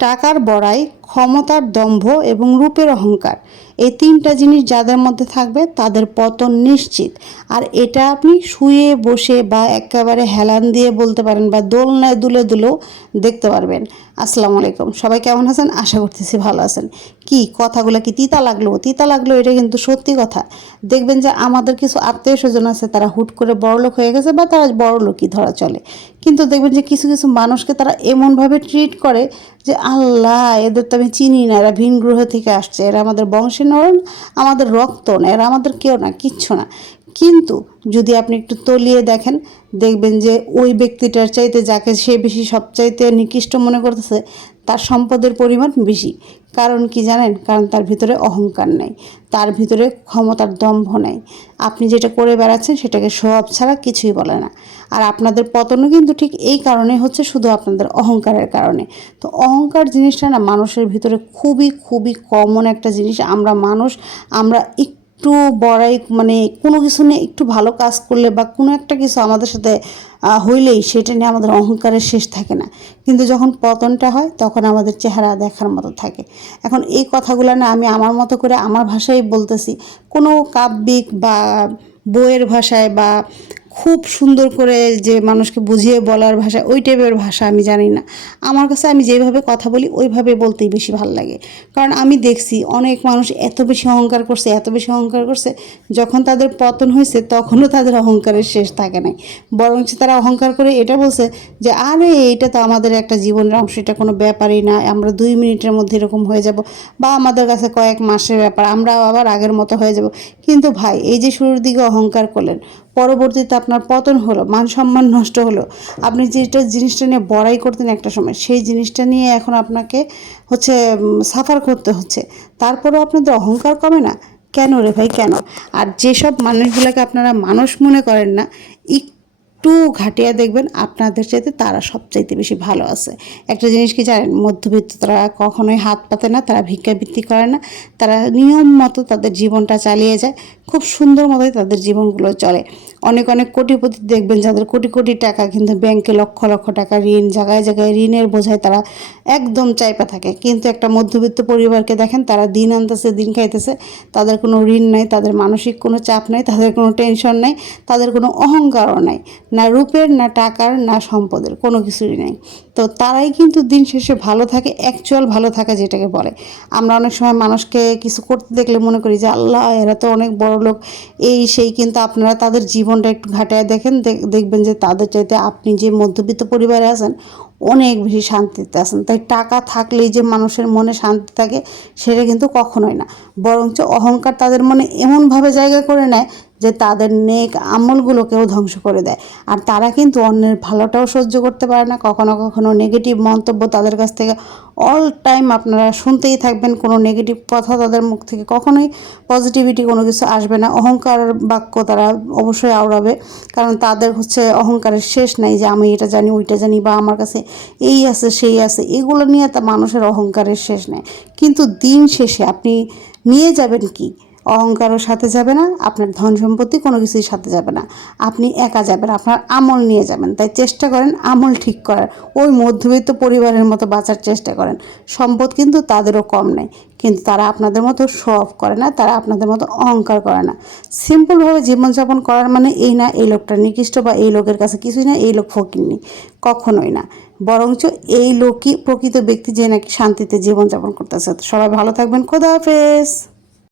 টাকার বড়াই, ক্ষমতার দম্ভ এবং রূপের অহংকার। এই তিনটা জিনিস যাদের মধ্যে থাকবে, তাদের পতন নিশ্চিত। আর এটা আপনি শুয়ে বসে বা একেবারে হেলান দিয়ে বলতে পারেন বা দোলনায় দুলে দুলেও দেখতে পারবেন। আসসালামু আলাইকুম। সবাই কেমন আছেন? আশা করতেছি ভালো আছেন। কি, কথাগুলো কি তিতা লাগল? তিতা লাগল এটা কিন্তু সত্যি কথা। দেখবেন যে আমাদের কিছু আত্মীয় স্বজন আছে, তারা হুট করে বড়লোক হয়ে গেছে বা তারা বড়লোকই ধরা চলে। কিন্তু দেখবেন যে কিছু কিছু মানুষকে তারা এমনভাবে ট্রিট করে যে, আল্লাহ, এদের তো আমি চিনি না, এরা ভিন গ্রহ থেকে আসছে, এরা আমাদের বংশে নরণ আমাদের রক্ত না, এরা আমাদের কেউ না, কিচ্ছু না। কিন্তু যদি আপনি একটু তলিয়ে দেখেন, দেখবেন যে ওই ব্যক্তিটার চাইতে যাকে সে বেশি সবচাইতে নিকৃষ্ট মনে করতেছে, তার সম্পদের পরিমাণ বেশি। কারণ কি জানেন? কারণ তার ভিতরে অহংকার নেই, তার ভিতরে ক্ষমতার দম্ভ নেই। আপনি যেটা করে বেড়াচ্ছেন, সেটাকে সব ছাড়া কিছুই বলে না। আর আপনাদের পতনও কিন্তু ঠিক এই কারণে হচ্ছে শুধু আপনাদের অহংকারের কারণে। তো অহংকার জিনিসটা না, মানুষের ভিতরে খুবই খুবই কমন একটা জিনিস। আমরা মানুষ, আমরা একটু বড়াই মানে কোনো কিছু নিয়ে একটু ভালো কাজ করলে বা কোনো একটা কিছু আমাদের সাথে হইলেই সেটা নিয়ে আমাদের অহংকারের শেষ থাকে না। কিন্তু যখন পতনটা হয়, তখন আমাদের চেহারা দেখার মতো থাকে। এখন এই কথাগুলো না আমি আমার মতো করে আমার ভাষায় বলতেছি। কোনো কাব্যিক বা বইয়ের ভাষায় বা খুব সুন্দর করে যে মানুষকে বুঝিয়ে বলার ভাষা, ওই টাইপের ভাষা আমি জানি না। আমার কাছে আমি যেভাবে কথা বলি, ওইভাবে বলতেই বেশি ভালো লাগে। কারণ আমি দেখছি অনেক মানুষ এত বেশি অহংকার করছে, এত বেশি অহংকার করছে, যখন তাদের পতন হয়েছে, তখনও তাদের অহংকারের শেষ থাকে নাই। বরঞ্চ তারা অহংকার করে এটা বলছে যে, আরে, এটা তো আমাদের একটা জীবনের অংশ, এটা কোনো ব্যাপারই না। আমরা দুই মিনিটের মধ্যে এরকম হয়ে যাব। বা আমাদের কাছে কয়েক মাসের ব্যাপার আমরা আবার আগের মতো হয়ে যাব। কিন্তু ভাই, এই যে শুরুর দিকে অহংকার করলেন পরবর্তীতে আপনার পতন হলো, মান সম্মান নষ্ট হলো, আপনি যেটা জিনিসটা নিয়ে বড়াই করতেন একটা সময়, সেই জিনিসটা নিয়ে এখন আপনাকে হচ্ছে সাফার করতে হচ্ছে। তারপরেও আপনাদের অহংকার কমে না? কেন রে ভাই, কেন? আর যেসব মানুষগুলোকে আপনারা মানুষ মনে করেন না একটু ঘাটিয়া দেখবেন আপনাদের চাইতে তারা সবচাইতে বেশি ভালো আছে। একটা জিনিস কি জানেন, মধ্যবিত্ত তারা কখনোই হাত পাতে না, তারা ভিক্ষাবৃত্তি করে না, তারা নিয়ম মতো তাদের জীবনটা চালিয়ে যায়, খুব সুন্দর মতোই তাদের জীবনগুলো চলে। অনেক অনেক কোটিপতি দেখবেন যাদের কোটি কোটি টাকা, কিন্তু ব্যাংকে লক্ষ লক্ষ টাকা ঋণ, জায়গায় জায়গায় ঋণের বোঝায় তারা একদম চাইপা থাকে। কিন্তু একটা মধ্যবিত্ত পরিবারকে দেখেন, তারা দিন আনতেছে, দিন খাইতেছে, তাদের কোনো ঋণ নাই, তাদের মানসিক কোনো চাপ নাই, তাদের কোনো টেনশন নাই, তাদের কোনো অহংকারও নাই। না রূপের, না টাকার, না সম্পদের, কোনো কিছুরই নেই। তো তারাই কিন্তু দিন শেষে ভালো থাকে অ্যাকচুয়াল ভালো থাকা যেটাকে বলে। আমরা অনেক সময় মানুষকে কিছু করতে দেখলে মনে করি যে, আল্লাহ, এরা তো অনেক বড় লোক। এই, সেই কিন্তু আপনারা তাদের জীবনটা একটু ঘাটায় দেখেন দেখ- দেখবেন যে তাদের চাইতে আপনি যে মধ্যবিত্ত পরিবারে আছেন অনেক বেশি শান্তিতে আসেন তাই টাকা থাকলেই যে মানুষের মনে শান্তি থাকে, সেটা কিন্তু কখনোই না। বরঞ্চ অহংকার তাদের মনে এমনভাবে জায়গা করে নেয় যে তাদের নেক আমলগুলোকেও ধ্বংস করে দেয়। আর তারা কিন্তু অন্যের ভালোটাও সহ্য করতে পারে না। কখনো কখনো নেগেটিভ মন্তব্য তাদের কাছ থেকে অল টাইম আপনারা শুনতেই থাকবেন কোনো নেগেটিভ কথা তাদের মুখ থেকে। কখনোই পজিটিভিটি কোনো কিছু আসবে না। অহংকার বাক্য তারা অবশ্যই আওড়াবে। কারণ তাদের হচ্ছে অহংকারের শেষ নাই যে আমি এটা জানি, ওইটা জানি বা আমার কাছে এই আছে, সেই আছে। এগুলো নিয়ে তা মানুষের অহংকারের শেষ নেই। কিন্তু দিন শেষে আপনি নিয়ে যাবেন কি? অহংকারও সাথে যাবে না, আপনার ধন সম্পত্তি কোনো কিছুই সাথে যাবে না। আপনি একা যাবেন, আপনার আমল নিয়ে যাবেন। তাই চেষ্টা করেন আমল ঠিক করার। ওই মধ্যবিত্ত পরিবারের মতো বাঁচার চেষ্টা করেন। সম্পদ কিন্তু তাদেরও কম নেই। কিন্তু তারা আপনাদের মতো শো অফ করে না, তারা আপনাদের মতো অহংকার করে না। সিম্পলভাবে জীবনযাপন করার মানে এই না, এই লোকটা নিকৃষ্ট বা এই লোকের কাছে কিছুই না, এই লোক ফকিরনি কখনোই না। বরঞ্চ এই লোকই প্রকৃত ব্যক্তি যে নাকি শান্তিতে জীবনযাপন করতেছে। সবাই ভালো থাকবেন। খোদা হাফেজ।